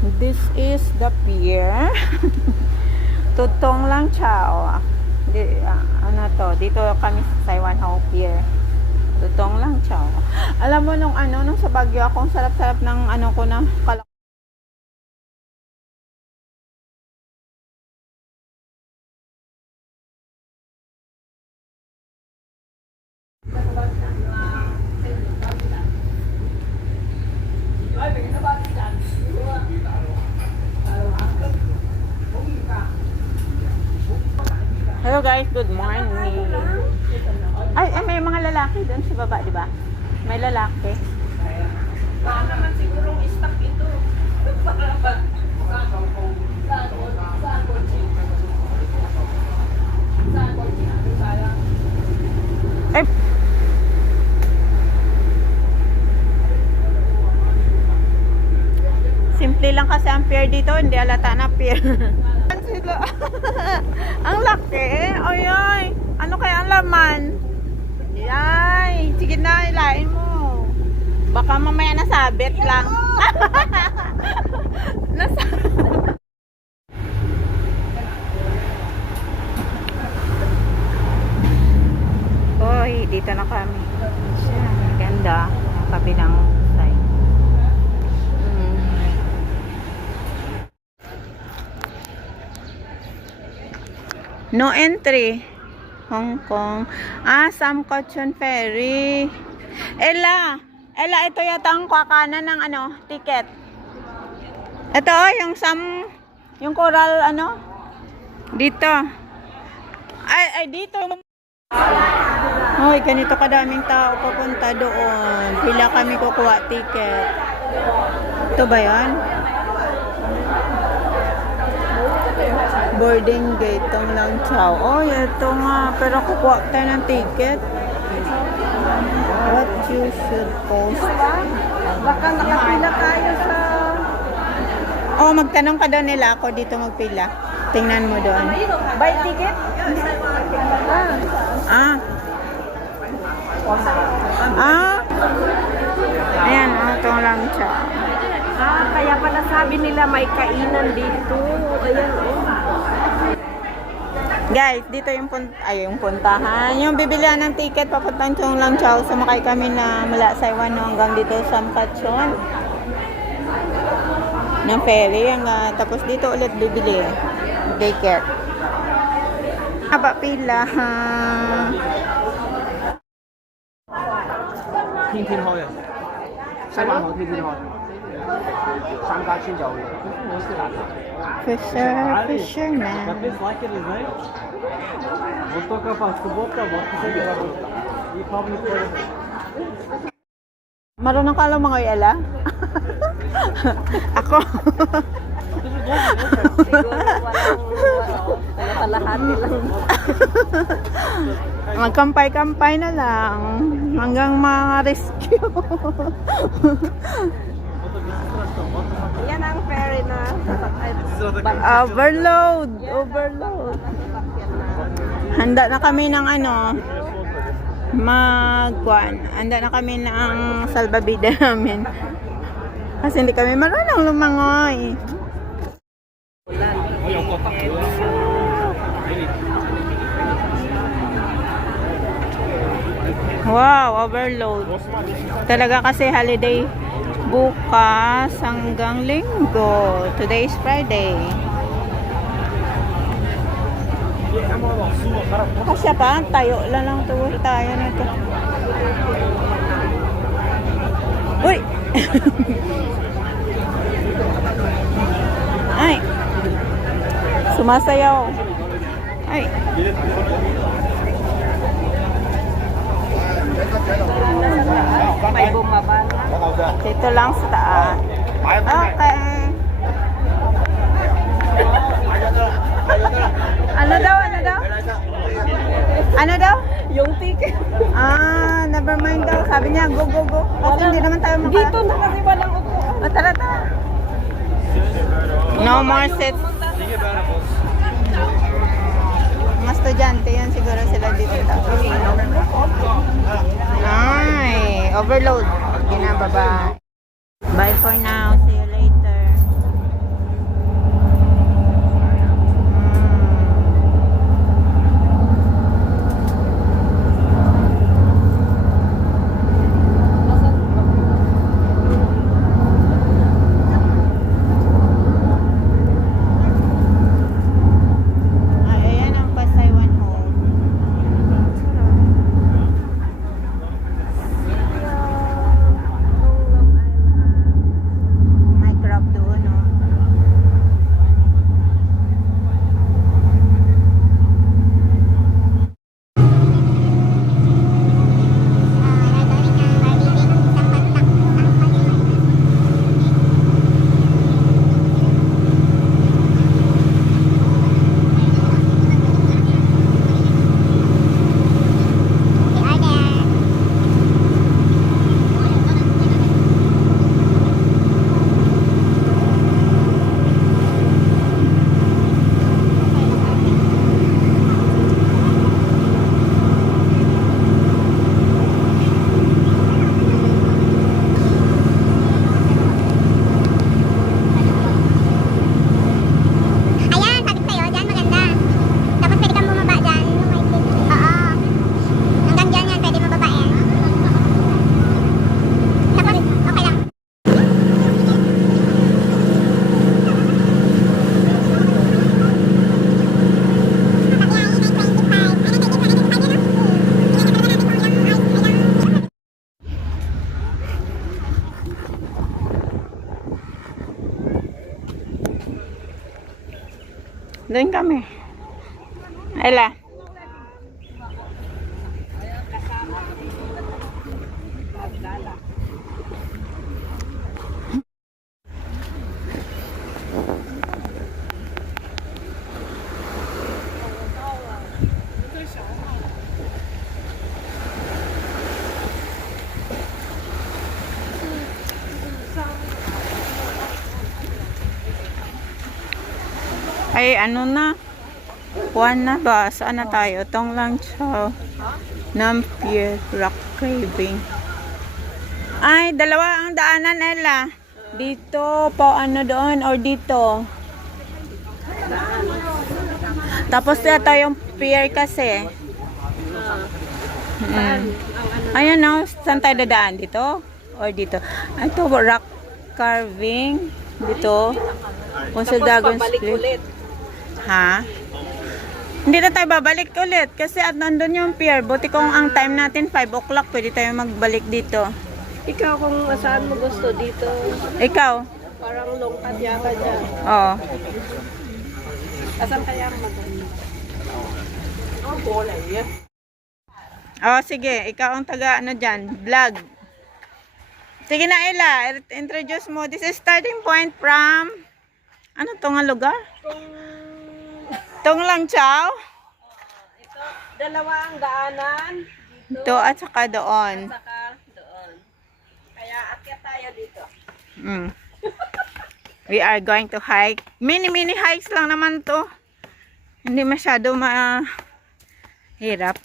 This is the pier. Tutong Lang Chao. Ano to? Dito kami sa Taiwan Hao Pier. Tutong Lang Chao. Alam mo nung sa Baguio ako, ang sarap-sarap ng ko na Hello guys, good morning. Ay, may mga lalaki doon sa baba, di ba? May lalaki. Baka naman sigurong stock ito. Para ba? Saan sayang. Eh, simple lang kasi ang pier dito, hindi alata na pier. Ang laki. Oy, oy. Ano kaya ang laman? Yay. Sige na, ilain mo. Baka mamaya nasabit lang. Oy, dito na kami. Ganda. Ang kabilang side. No entry. Hong Kong. Sam Kotchon Ferry. Ella, ito yata ang kwakanan ng ticket. Ito yung coral dito. Ay dito. Hoy, ganito kadaming tao papunta doon. Pila kami kukuha ticket. Ito ba 'yan? Boarding gate tong Lang Chao. Oh, ito nga. Pero kukuha tayo ng ticket. What you should post. Baka nakapila tayo sa... Oh, magtanong ka daw nila ako dito magpila. Tingnan mo doon. Buy ticket? Ayan, itong Lang Chao. Kaya pala sabi nila may kainan dito. Ayan, Guys, dito yung puntahan. Yung bibilihan ng ticket papuntang Chong Lang Chao. Sumakay kami na mula sa Iwan hanggang dito sa Mkachon. Ng ferry. Tapos dito ulit bibili. Ticket. Aba pila. 天天開嘅，西灣河天天開，三家村就我是難得。Fisherman. Like it, isn't it? Вот только по субботам, вот сегодня работа. И паблик. Marunong ka lang mga yala? Ako. siguro walang kalahati lang. Magkampay-kampay na lang hanggang ma-rescue. Yan ang ferry na Overload. Handa na kami ng handa na kami ng salbabida namin. Kasi hindi kami marunong lumangoy. Wow, overload. Talaga kasi holiday bukas hanggang linggo. Today is Friday. Kasya pa, tayo lang tuwag tayo nito. Uy! Ay! Sumasayaw. Ay! may bumaba na. Dito lang sa taas. Okay. Ano daw? Ano daw? Yung ticket. Never mind daw. Sabi niya, go. Kasi hindi naman tayo Dito na kasi walang upuan. Tara. No more seats. Mga estudyante yan siguro sila dito. Ay, overload. Ginababa. Bye for now. See you later. Doon kami. Ella. Ay, ano na? Juan na ba? Saan na tayo? Tong lang siya. Nampier Rock Craving. Ay, dalawa ang daanan, Ella. Dito po, ano doon, or dito. Tapos ito yung pier kasi. Ayan o, saan tayo dadaan? Dito? Or dito? Ito, rock carving. Dito. Kung sa Dragon Split. Ha? Hindi na tayo babalik ulit kasi at nandun yung pier. Buti kung ang time natin 5 o'clock, pwede tayo magbalik dito. Ikaw kung saan mo gusto dito. Ikaw? Parang longkad yata dyan. Oo. Asan kaya ang maganda? Oh, bola yan. Oh, sige. Ikaw ang taga ano dyan, vlog. Sige na, Ella. Introduce mo. This is starting point from ano to nga lugar? Tong lang chow. Ito, dalawa ang daanan. Ito at saka doon. Saka doon. Kaya akyat tayo dito. We are going to hike. Mini hikes lang naman to. Hindi masyado hirap.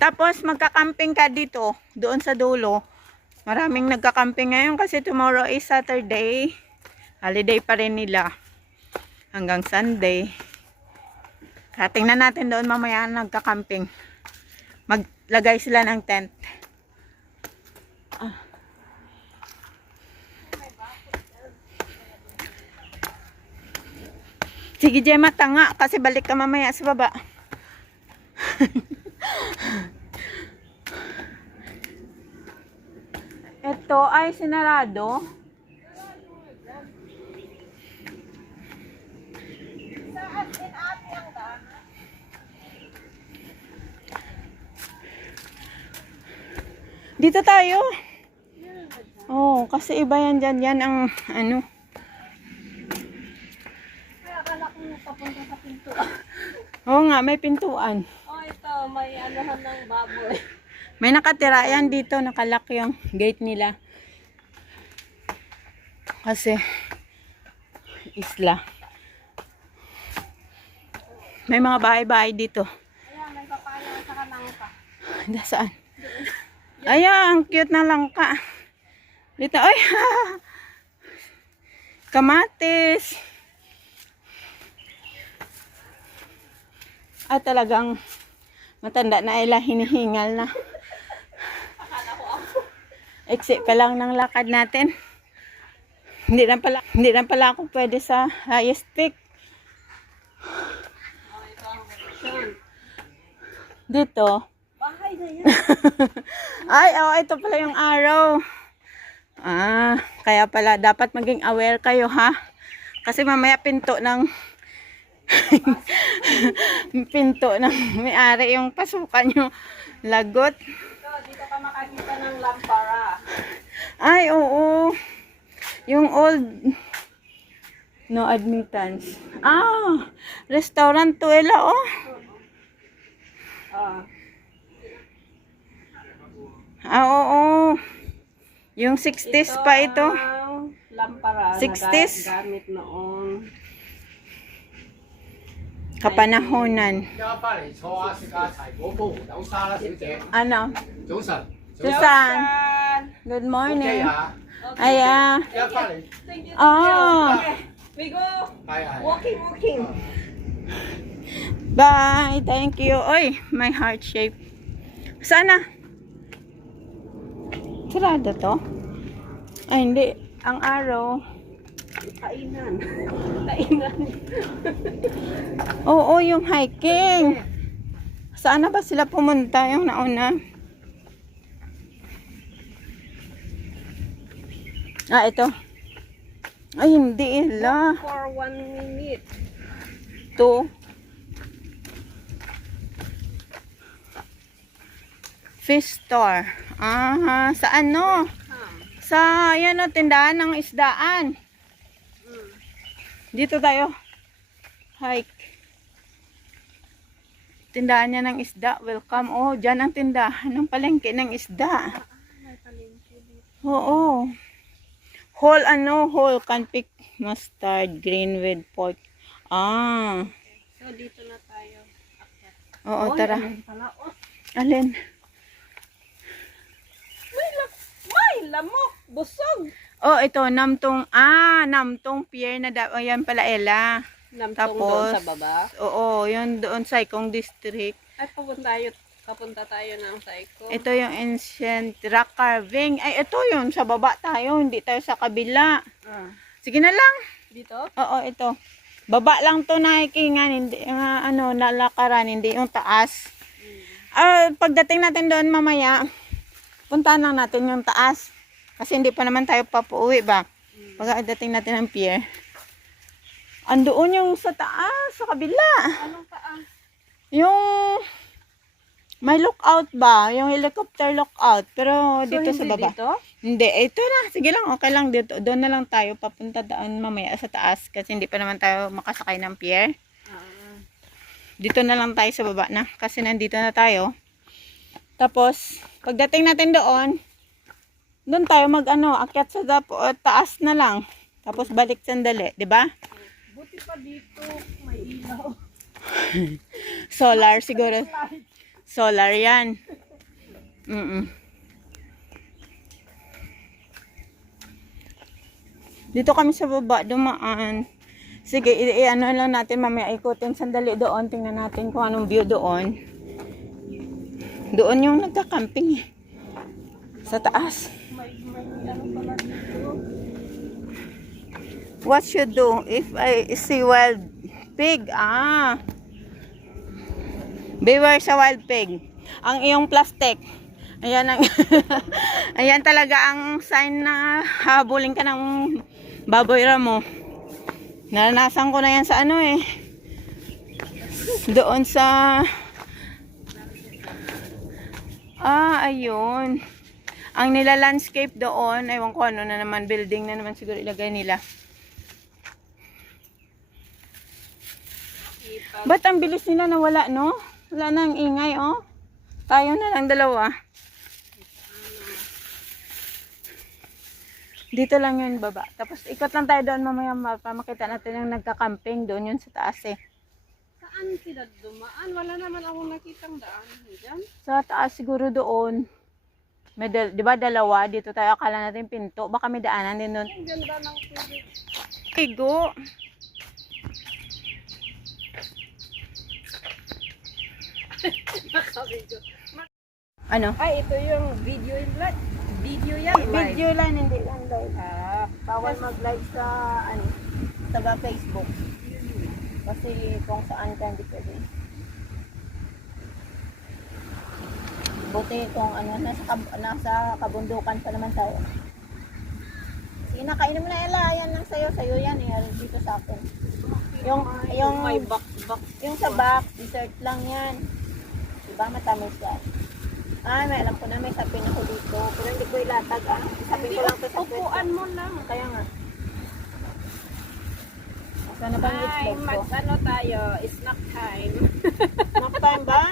Tapos magka-camping ka dito, doon sa dulo. Maraming nagka-camping ngayon kasi tomorrow is Saturday. Holiday pa rin nila. Hanggang Sunday. Kaya tingnan natin doon mamaya nagka-camping. Maglagay sila ng tent. Sige, Gemma, tanga. Kasi balik ka mamaya sa baba. Ito ay sinarado. Dito tayo. Oh, kasi iba yan dyan. Yan ang ano. Akala ko papunta sa pinto. Oo nga, may pintuan. Oh, ito, may anuhan ng baboy. May nakatira yan dito. Nakalock yung gate nila. Kasi isla. May mga bahay-bahay dito. Ayan, may papaya sa kanangka. Saan? Ayan, ang cute na langka. Dito, ay, kamatis. At talagang matanda na ila, hinihingal na. Exit pa lang ng lakad natin. Hindi na pala ako pwede sa highest peak. Dito. Bahay na yan. Ay, oh, ito pala yung araw. Kaya pala dapat maging aware kayo, ha? Kasi mamaya pinto ng may-ari yung pasukan nyo. Lagot. Dito ka makakita ng lampara. Ay, oo. Yung old no admittance. Restaurant to ela, oh. Oo. Yung 60s pa ito. Ang lampara 60s? na gamit noong Kapanahonan. Ano? Susan. Good morning. Aya. Thank you. Oh. We go walking. Bye. Thank you. Oy, my heart shape. Sana. Sarado to? Ay, hindi. Ang araw. Kainan. Oo, yung hiking. Saan na ba sila pumunta yung nauna? Ito. Ay, hindi ila. For 1 minute. 2. Fish store. Aha, sa ano? Sa, yan o, tindahan ng isdaan. Dito tayo. Hike. Tindahan niya ng isda. Welcome. Oh, dyan ang tindahan ng palengke ng isda. Oo. Whole ano, whole canpic mustard green with pork. Ah. So, dito na tayo. Oo, tara. Alin? May lamok! Busog! Oh, ito, Namtong. Ah, Namtong Pier na daw. Ayan pala, Ella. Namtong Tapos, doon sa baba. Oo, yun doon sa Ikong District. Ay, papunta tayo ng Saiko. Ito yung ancient rock carving. Ay, ito yun. Sa baba tayo. Hindi tayo sa kabila. Sige na lang. Dito? Oo, ito. Baba lang to na hikingan. Hindi, ano, nalakaran. Hindi yung taas. Pagdating natin doon mamaya, puntahan lang natin yung taas. Kasi hindi pa naman tayo papuwi ba? Pagdating natin ng pier. Andoon yung sa taas, sa kabila. Anong taas? Yung may lookout ba? Yung helicopter lookout. Pero dito sa baba. Dito? Hindi. Ito na. Sige lang. Okay lang dito. Doon na lang tayo. Papunta doon mamaya sa taas. Kasi hindi pa naman tayo makasakay ng pier. Dito na lang tayo sa baba na. Kasi nandito na tayo. Tapos, pagdating natin doon tayo akyat sa taas na lang. Tapos balik sandali. Diba? Buti pa dito, may ilaw. Solar siguro. Solar yan. Dito kami sa baba, dumaan. Sige, ano lang natin, mamaya ikutin sandali doon. Tingnan natin kung anong view doon. Doon yung nagka-camping eh. Sa taas. May ano pala dito. What should do if I see wild pig? Beware sa wild pig. Ang iyong plastic. Ayan ang ayan talaga ang sign na habulin ka ng baboy ramo. Naranasan ko na yan sa ano eh. Doon sa ayun. Ang nila landscape doon, ewan ko ano na naman, building na naman siguro ilagay nila. Ba't ang bilis nila nawala, no? Wala nang ingay, oh. Tayo na lang dalawa. Dito lang yun, baba. Tapos ikot lang tayo doon mamaya makita natin yung nagka-camping doon yun sa taas eh. Saan sila dumaan? Wala naman akong nakitang daan. Diyan? Sa taas siguro doon. May di ba dalawa? Dito tayo akala natin pinto. Baka may daanan din doon. Ang ganda ng tubig. Igo. Nakabidyo. Ano? Ay, ito yung video yan. Video yan. Video lang, hindi lang live. Bawal Yes. mag-live sa Facebook. Kasi kung saan ka hindi pwede. Buti kung nasa kabundukan pa naman tayo. Sige na, kainin mo na Ella. Ayan lang sa'yo. Sa'yo yan eh. Dito sa akin. Yung may box. yung sa back, dessert lang yan. Diba matamis yan? May alam ko na may sapin ako dito. Pero hindi ko ilatag Sapin ko lang to sa Upuan mo lang. Kaya nga. Asa na bang Ay, itlog ko? mag-ano tayo, snack time. Snack time ba?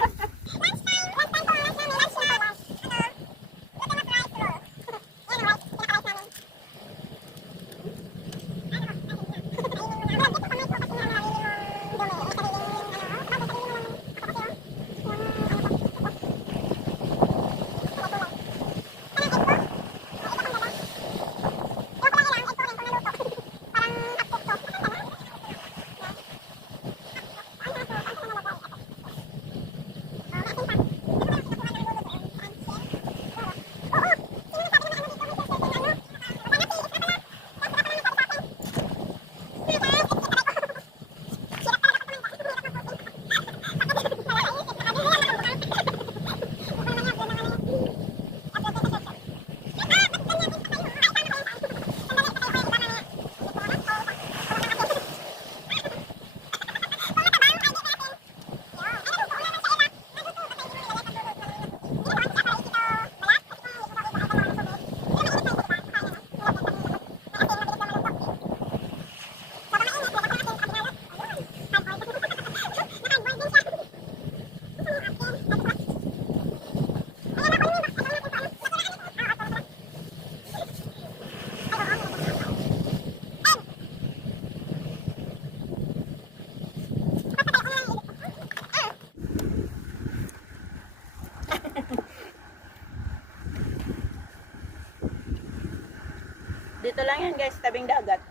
Dito lang yan guys, tabing dagat.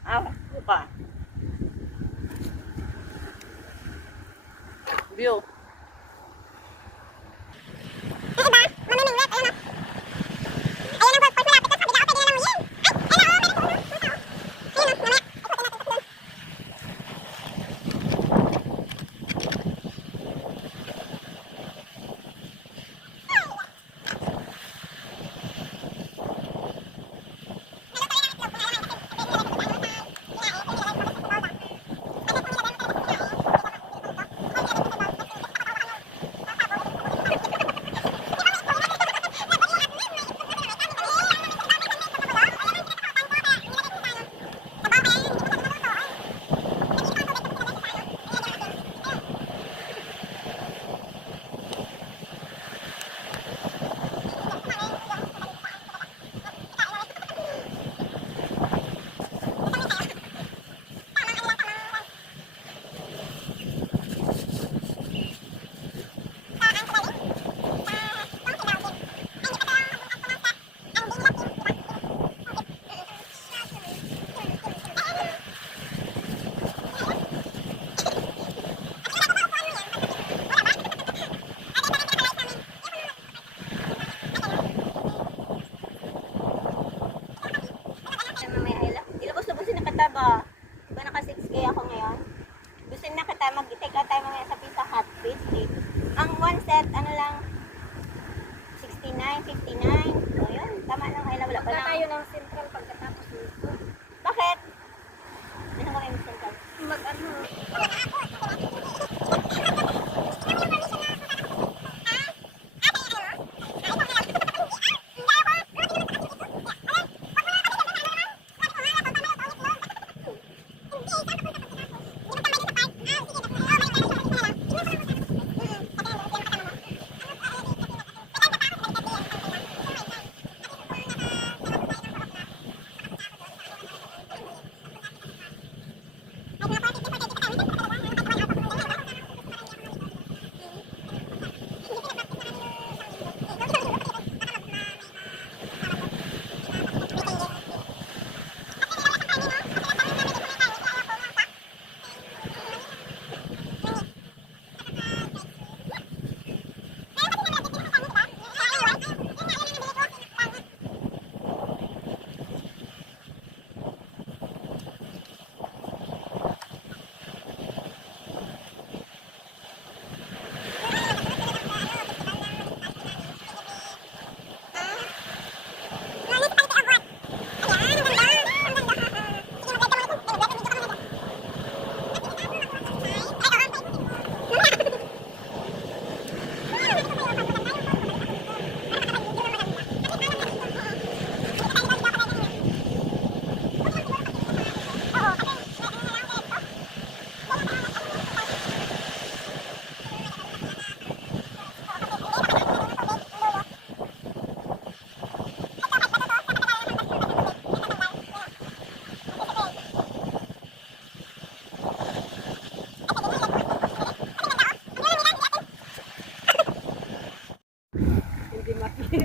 Ah, buka. View. Ilabos na busin na kita ba? Diba naka 6K ako ngayon? Busin na kita, mag-take out tayo mamaya sa Pizza Hut, please. Ang one set, ano lang, 69, 59. So yun, tama lang, ay wala pa lang. Tayo ng Central pagkatapos nito. Bakit? Ano ko yung Central? Mag-ano?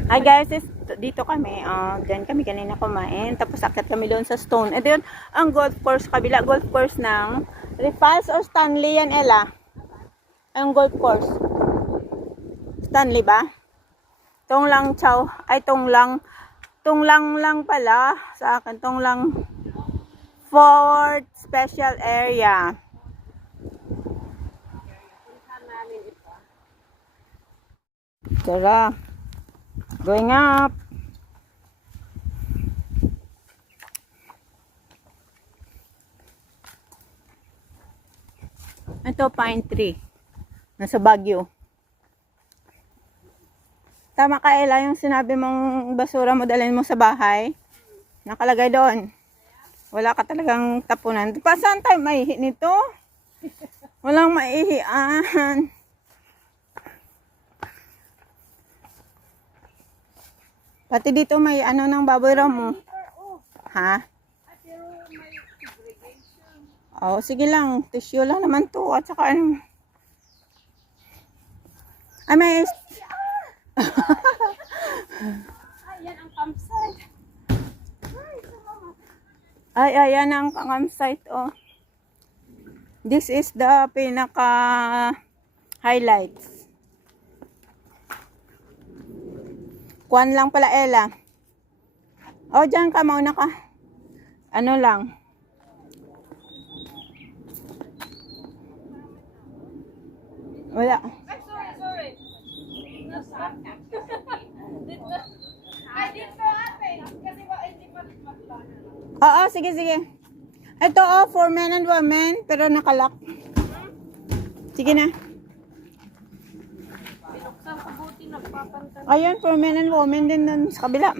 Hi guys, dito kami. Diyan kami kanina kumain. Tapos akit kami doon sa stone. Ito yun, ang golf course. Kabila golf course ng Refals or Stanley yan, Ella? Ang golf course. Stanley ba? Tonglang Chow. Ay, Tonglang lang pala. Sa akin, Tonglang Fort Special Area. Tara. Going up. Ito, pine tree. Nasa Baguio. Tama ka, Ella, yung sinabi mong basura mo dalhin mo sa bahay. Nakalagay doon. Wala ka talagang tapunan. Pa, saan tayo maihi nito? Walang maihian. Pati dito may ano ng baboy raw mo. Ha? Oh, sige lang. Tissue lang naman to. At saka ano. Ay, may... Ayan ang campsite. Ay, Ay, ayan ang campsite, oh. This is the pinaka highlights. Kuwan lang pala, Ella. Oh, dyan ka, mauna ka. Ano lang. Wala. Ay, sorry. Ay, dito ate. Kasi hindi pa magplano. Oo, sige. Ito, oh, for men and women, pero nakalock. Sige na. Binuksan ko buti, nagpapantay. Ayun, for men and women din dun sa kabila.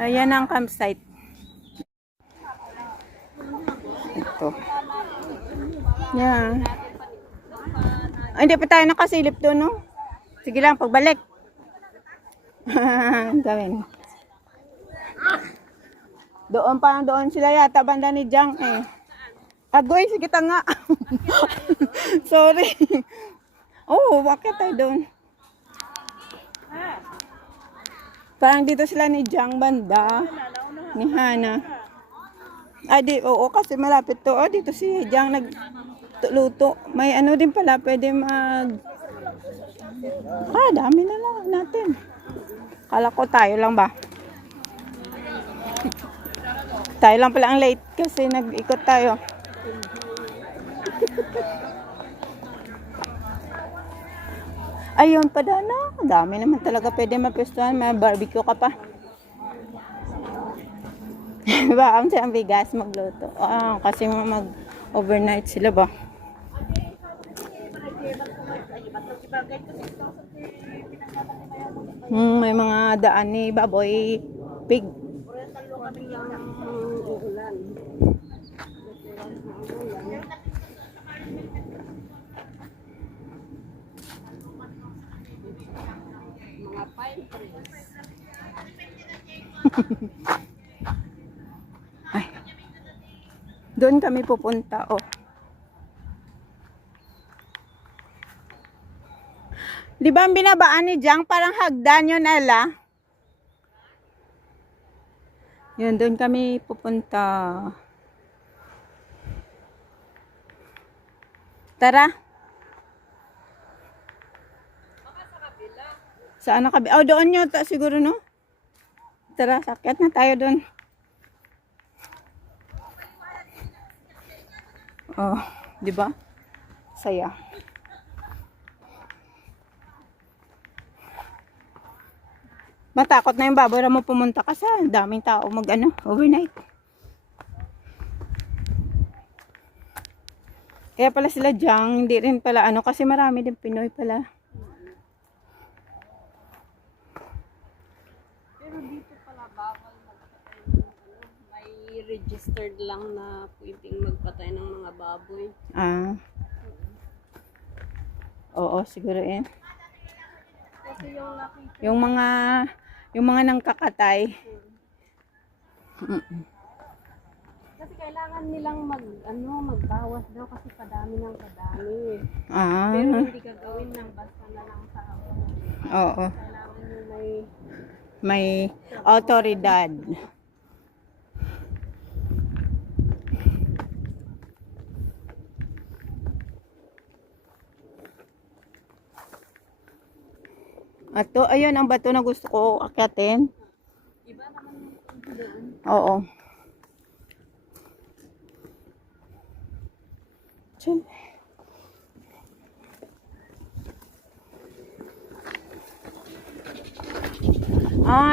Ayan ang campsite. Ito. Yan. Ay, hindi pa tayo nakasilip doon, no? Sige lang, pagbalik. Gawin. Doon sila yata, banda ni Jang, eh. Agoy, sige ta nga. Sorry. Oh, bakit tayo doon? Parang dito sila ni Jang banda. Ni Hana. Ay, oo, kasi malapit to. Oh, dito si Jang nagluto. May ano din pala, pwede dami na lang natin. Kala ko tayo lang ba? Tayo lang pala ang late kasi nag-ikot tayo. Ayun pa na. Dami naman talaga pwede mapestuhan. May barbecue ka pa. Diba? Ang siyang bigas magluto. Kasi mag-overnight sila ba? May mga daan ni Baboy Pig. Ay. Doon kami pupunta, oh. Di ba ang binabaan ni Jang parang hagdan yun, Ella? Yun, doon kami pupunta. Tara. Saan na kabila? Oh, doon yun. Siguro, no? Tara, sakit na tayo doon. Oh, di ba? Saya. Matakot na yung baboy mo pumunta ka sa daming tao overnight. Kaya pala sila Jang, hindi rin pala kasi marami din Pinoy pala. Pero dito pala bawal magpatay may registered lang na pwedeng magpatay ng mga baboy. Oo, siguro eh. Kasi yung nakita Yung mga nangkakatay. kasi kailangan nilang magbawas daw kasi padami ng padami. Pero hindi gagawin ng basta na lang sa ako. Oo. Kailangan nyo May autoridad. Ato, ayun ang bato na gusto ko akyatin. iba naman yung doon. Oo. Diyan.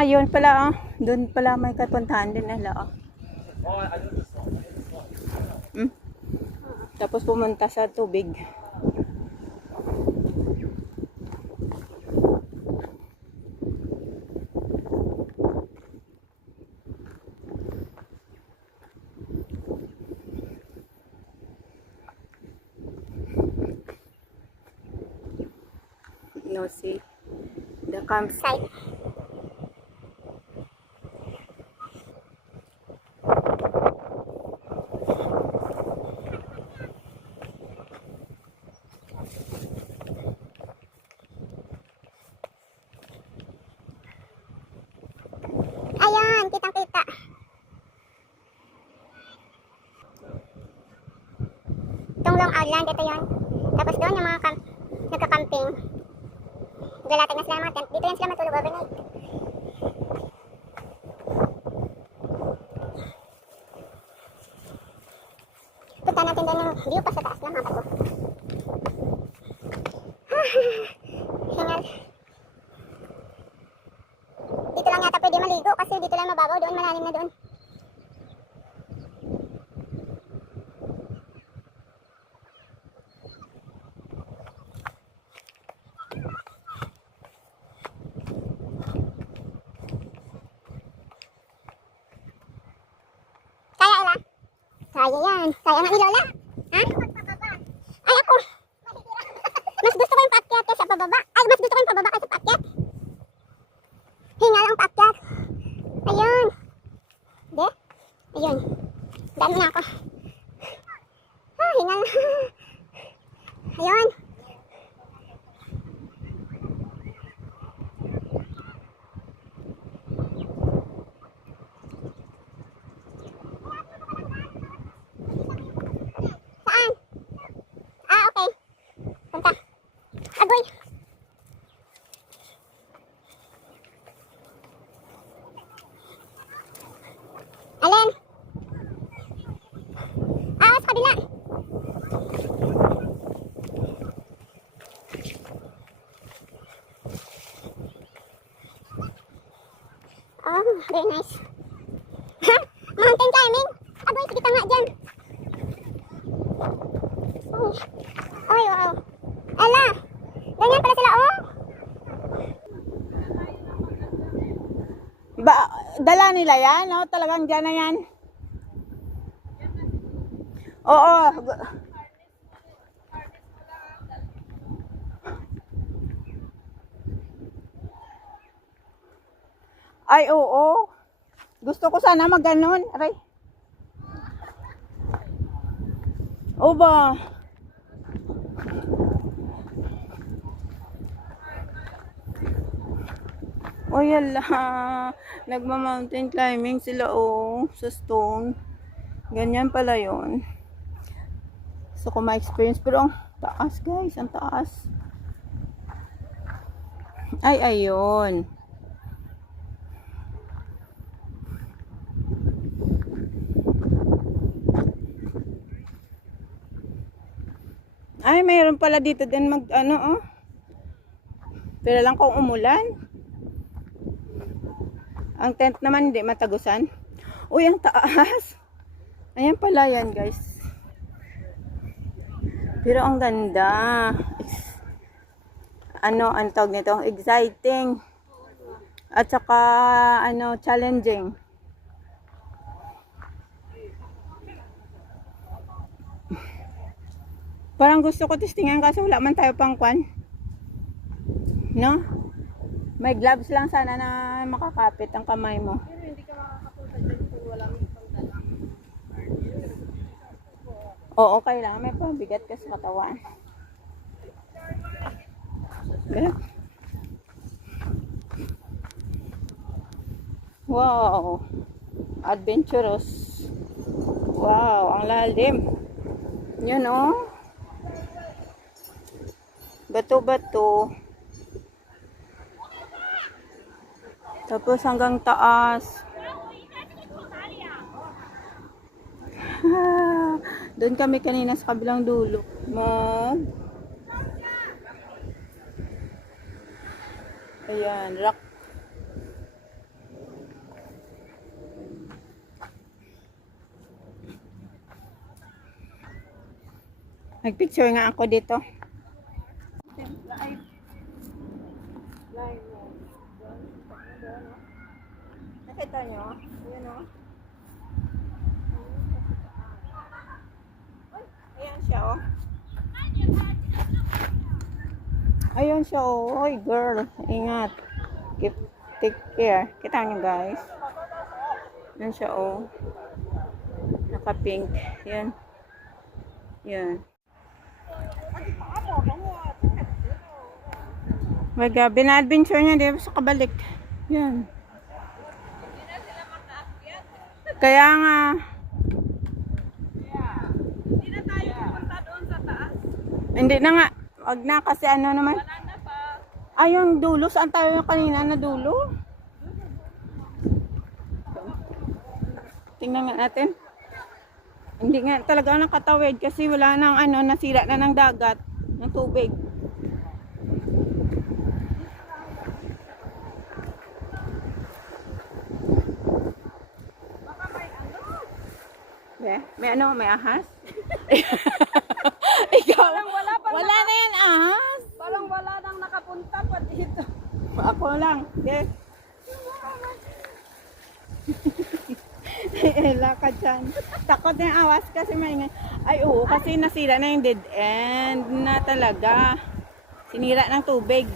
Yun pala. Doon pala may kapuntahan din nila. Tapos pumunta sa tubig. See the campsite. Ayan, kita Long Island, ito yun. Tapos doon yung mga nagka-camping. Galatag na sila ng mga tent. Dito yan sila matulog overnight. Punta natin doon yung view pa sa taas lang, mga bato. Hingal. Dito lang yata pwede maligo kasi dito lang mababaw, doon malalim na doon. Kaya Ella? Kaya yan. Kaya nga ni Lola. Ha? Ay ako. Mas gusto ko yung paakyat kaysa pababa. Ay, mas gusto ko yung pababa kaysa paakyat. Hingal ang paakyat. Ayun. De? Ayun. Dami na ako. Hingal. Ayun. Saan? Okay. Punta. Agoy. Alin? Sa kabila. Oh, very nice. Mountain climbing. Agoy, sige nga dyan. Ay, wow. Ala, ganyan pala sila, oh. Dala nila yan, no? Talagang dyan na yan. Oo. Ay, oo. Gusto ko sana mag-ganon. Aray. O ba? O yala. Nagma-mountain climbing sila sa stone. Ganyan pala yon. So ko ma-experience. Pero ang taas guys. Ang taas. Ay, ayun. Ay, mayroon pala dito din Pero lang kung umulan. Ang tent naman hindi matagusan. Uy, ang taas. Ayan pala yan, guys. Pero ang ganda. Ang tawag nito? Exciting. At saka, challenging. Parang gusto ko testingan kasi wala man tayo pang kwan. No? May gloves lang sana na makakapit ang kamay mo. Pero hindi ka makakapunta dyan kung walang ipangdala. Oo, kailangan may pabigat ka sa katawan. Yeah. Wow. Adventurous. Wow, ang lalim. Yun, oh. Bato-bato. Tapos hanggang taas. Doon kami kanina sa kabilang dulo. Ayan, rock. Nagpicture nga ako dito. Nakita nyo? Ayan o. Ayan siya o. Ayan siya o. Oy girl, ingat. Take care. Kita nyo guys. Ayan siya o. Naka-pink. Yan. Yan. Bina-adventure niya dito sa kabalik. Yan. Kaya nga. Hindi na tayo pupunta doon sa Hindi na nga. Wag na kasi ano naman. Wala na pa. Ay, yung dulo. Saan tayo kanina na dulo? Tingnan nga natin. Hindi nga talaga nakatawid kasi wala nang ano, nasira na ng dagat, ng tubig. May ano, may ahas? Ikaw, wala na yan ahas. Parang wala nang nakapunta pa dito. Ako lang. Yes. Lakad dyan. Takot na yung awas kasi may... Ay, oo, kasi nasira na yung dead end na talaga. Sinira ng tubig.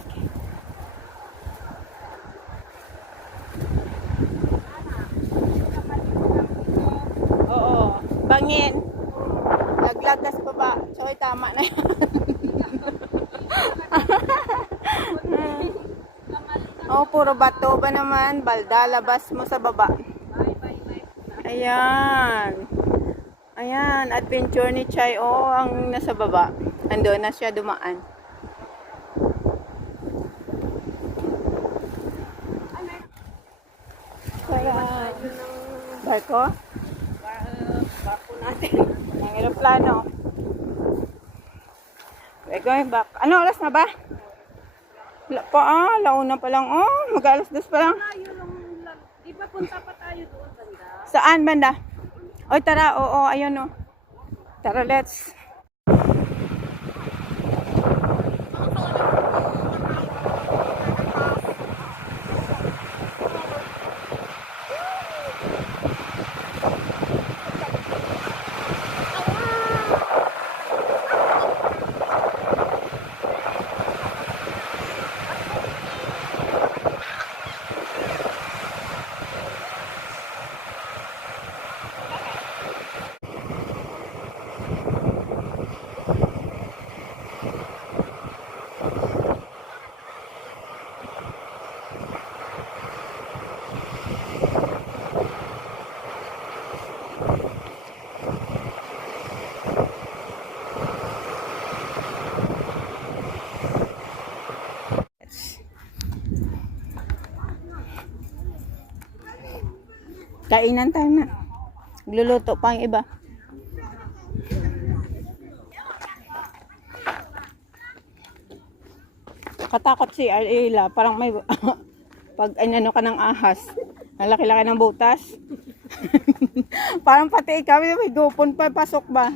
Oo. Bangin. Laglag sa baba. Choy, tama na yan. Oh, puro bato ba naman? Balda, labas mo sa baba. Ayan. Ayan, adventure ni Chay. Oh, ang nasa baba. Ando na siya dumaan. Para barko? Barko natin. Ang aeroplano. We're going back. Ano oras na ba? Wala pa launa pa lang. Oh, mag-alas 2 pa lang. Di ba punta pa tayo doon banda? Saan banda? Oy, tara. Oo, ayun oh. Tara, let's. Kainan tayo na. Gluluto pa ang iba. Katakot si Arila. Parang may pag ano ka ng ahas. Ang laki-laki ng butas. Parang pati ikaw may gupon pa. Pasok ba?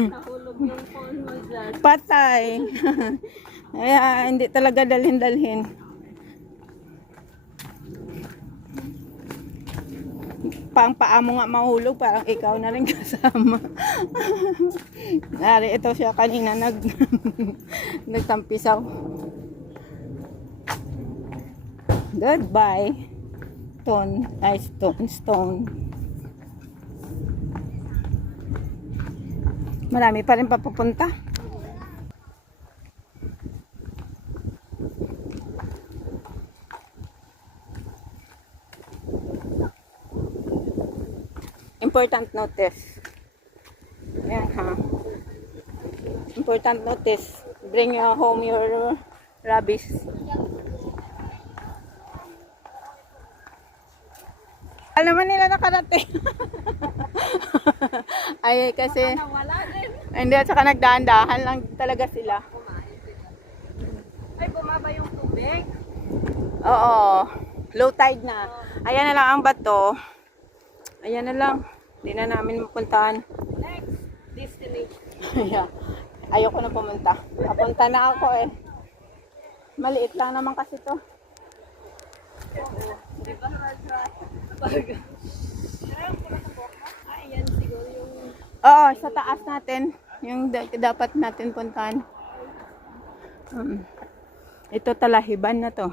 Nahulog yung phone mo dyan. Patay. Kaya hindi talaga dalhin-dalhin. Pang paa mo nga mahulog, parang ikaw na rin kasama. Nari, ito siya kanina nagtampisaw. Goodbye. Stone. Marami pa rin papupunta. Important notice. Ayan ha. Important notice. Bring home your rubbish. Alam naman nila nakarating. Ay, kasi... Nawala din. Hindi, at saka nagdahan-dahan lang talaga sila. Ay, bumaba yung tubig. Oo. Low tide na. Ayan na lang ang bato. Ayan na lang. Hindi na namin mapuntahan. Next destination. Yeah. Ayoko na pumunta. Papunta na ako eh. Maliit lang naman kasi to. Di ba? Ay, yan siguro yung... Oo, sa taas natin. Yung dapat natin puntahan. Ito talahiban na to.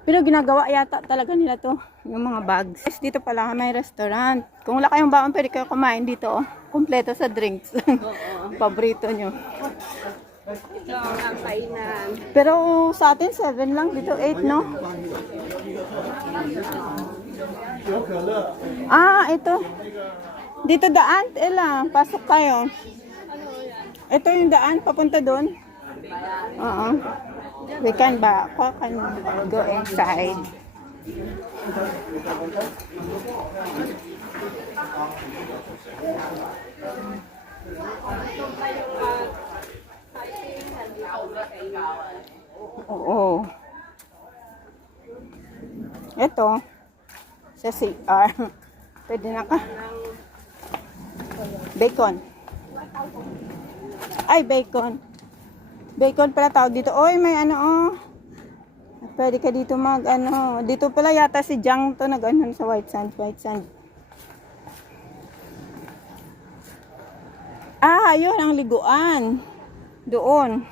Pero ginagawa yata talaga nila to. Yung mga bags. Dito pala may restaurant. Kung wala kayong baon, pwede kayo kumain dito. Oh. Kompleto sa drinks. Paborito nyo. Ito ang kainan. Pero sa atin, 7 lang. Dito 8, no? Ah, ito. Dito daan. Ela, pasok tayo. Ito yung daan, papunta doon. Oo. We can go inside. Oo. Ito. Sa CR. Pwede na ka. Bacon. Ay, bacon. Bacon pala tawag dito. Oy, may ano, oh. Pwede ka dito mag, ano. Dito pala yata si Jang to nag, ano, sa White Sand. White Sand. Ah, yun ang liguan. Doon.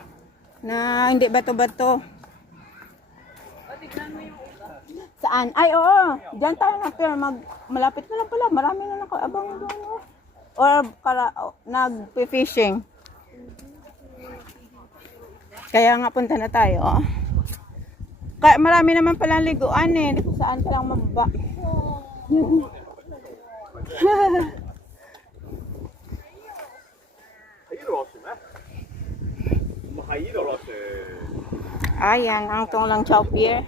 Na hindi bato-bato. Saan? Ay, oo. Diyan tayo na pero malapit na lang pala. Marami na nakaabang doon. Oh. Or nag-fishing. Kaya nga punta na tayo. Oh. Kaya marami naman pala liguan eh. Hindi ko saan ka lang mababa. Ayan, ang Tonglang Chow Pier.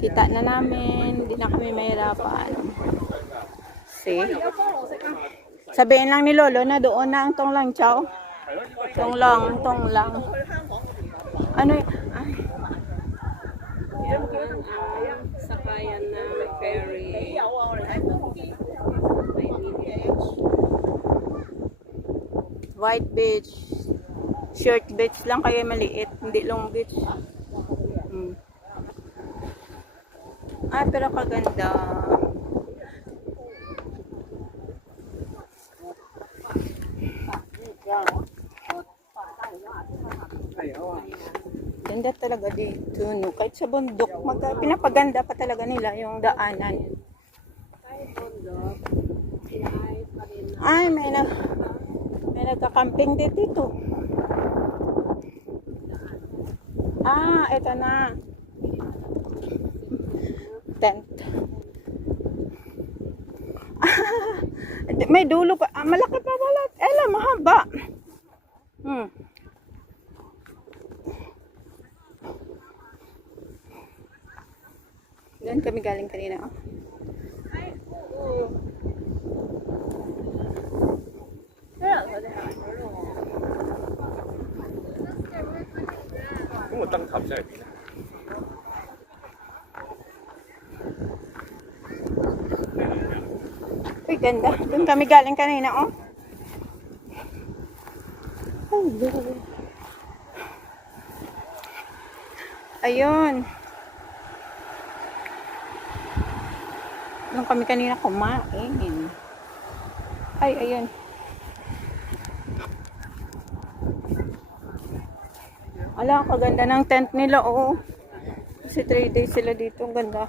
Kita na namin. Hindi na kami mahirapan. See? Sabihin lang ni Lolo na doon na ang Tonglang Chow. Tonglang. Ano yun? Ay. Yan ang sakayan na ferry. White beach. Short beach lang kaya maliit. Hindi long beach. Ay, pero kaganda. Ganda talaga dito, no? Kahit sa bundok, pinapaganda pa talaga nila yung daanan. Ay, may nagka-camping dito. Ah, eto na. Tent. May dulo pa. Ah, malaki pa pala. Mahaba. Doon kami galing kanina. Oh. Ay, oo. Uy, ganda. Doon kami galing kanina, oh. Ayun. Doon kami kanina kumain. Ay, ayun. Ala, kaganda ng tent nila, oh. Kasi 3 days sila dito. Ang ganda.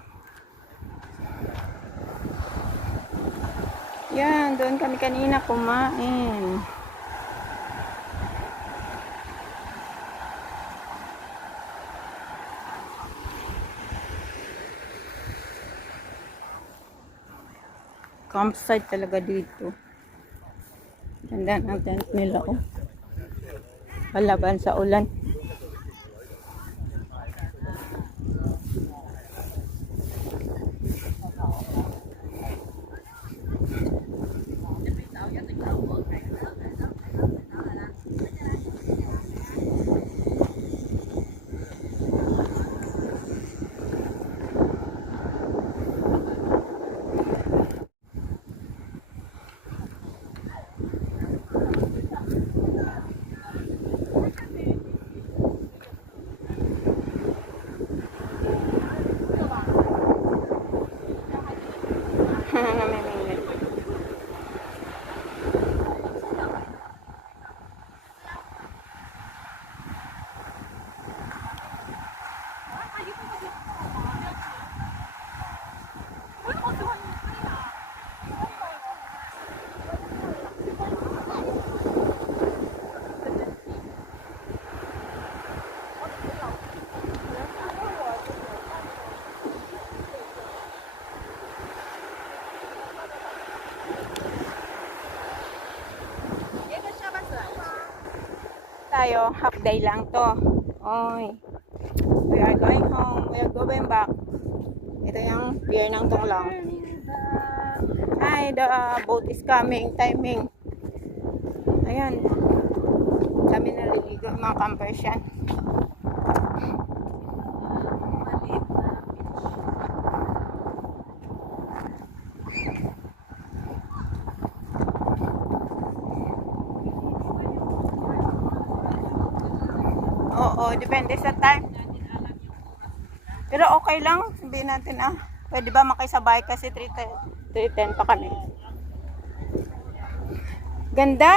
Yan, doon kami kanina kumain. Campsite talaga dito. Ganda ng tent nila, oh. Palaban sa ulan. tayo. Half day lang to. Oy. We are going home. We are going back. Ito yung pier ng Tonglang. Hi, the boat is coming. Timing. Ayan. Kami naliligo. Mga campers yan. Oo, depende sa time. Pero okay lang, sabihin natin pwede ba makisabay kasi 3:10 pa kami. Ganda.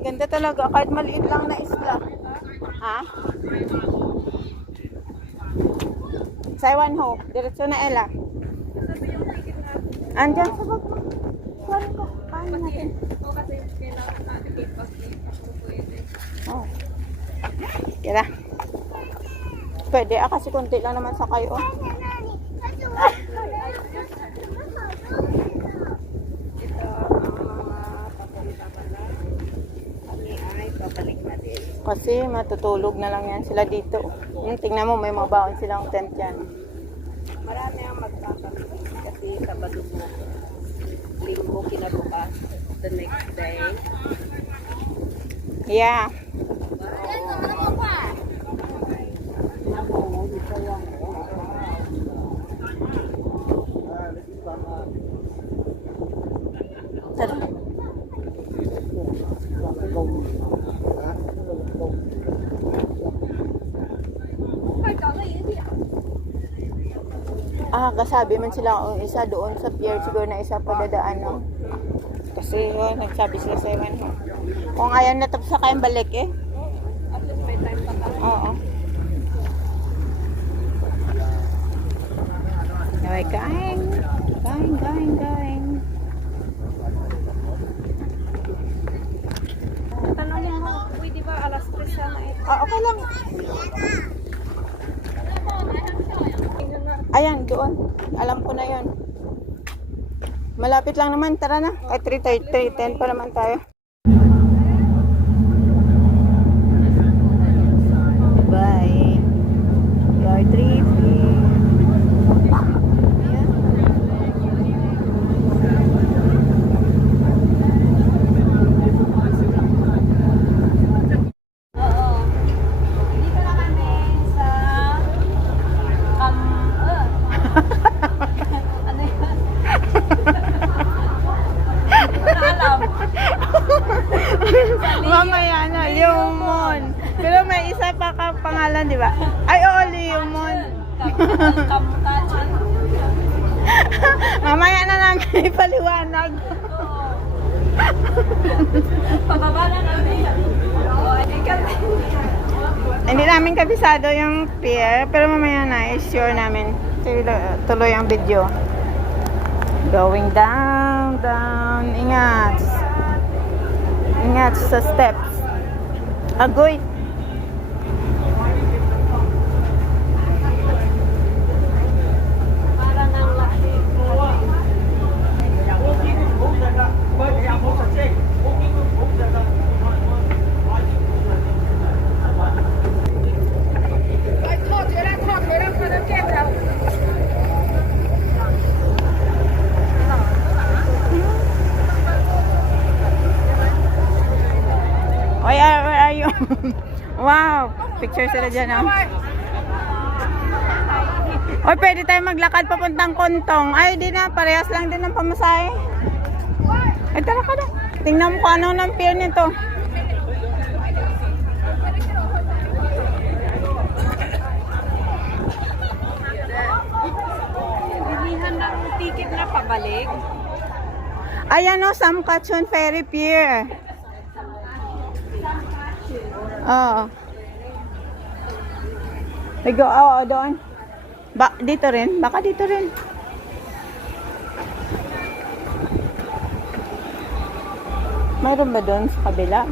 Ganda talaga kahit maliit lang na isla. Ha? Saiwan Ho, diretso na Ella. Andyan sa baba. Kuhanin ko. Paano natin? Oh. Kira. Pwede kasi konti lang naman sa kayo. Kasi matutulog na lang yan sila dito. Tingnan mo, may mga baon silang tent yan. Marami ang magkakaroon kasi Sabado po. Linggo kinabukas. The next day. Yeah. Tara. Kasabi man sila ang isa doon sa pier, siguro na isa padadaan, no? Kasi nagsabi sila sa iwan. Kung ayaw na tapos sa kayang balik eh. At least may time pa tayo. Oo. Okay, kain. Kain. Tanongin mo, pwede ba alas 3 sana ito? Okay lang. Ayan, doon. Alam ko na yon. Malapit lang naman. Tara na. At 3:10 pa naman tayo. Bye. We are tripping. Ayan. Oo. Dito na kami sa ano yun? Hindi ko na alam. Mamaya na, Leomon. Pero may isa pa ka pangalan, di ba? Ay, oo, Leomon. Kamukachan. Mamaya na lang ipaliwanag. Pababa na kami. Oo, hindi kami. Hindi namin kabisado yung pier, pero mamaya na, sure namin. Tuloy ang video. Going down. Ingat. Ingat sa steps. Agoy. Para nang laki. Where are you? Wow! Picture sila dyan, oh. Oy, pwede tayo maglakad papuntang Kontong. Ay, di na. Parehas lang din ng pamasahe. Ay, tara ka na. Tingnan mo kung ano ng pier nito. Bilihan ng ticket na pabalik. Ayan, oh, Samkachon Ferry Pier. Oo. Oo, doon. Dito rin. Baka dito rin. Mayroon ba doon sa kabila?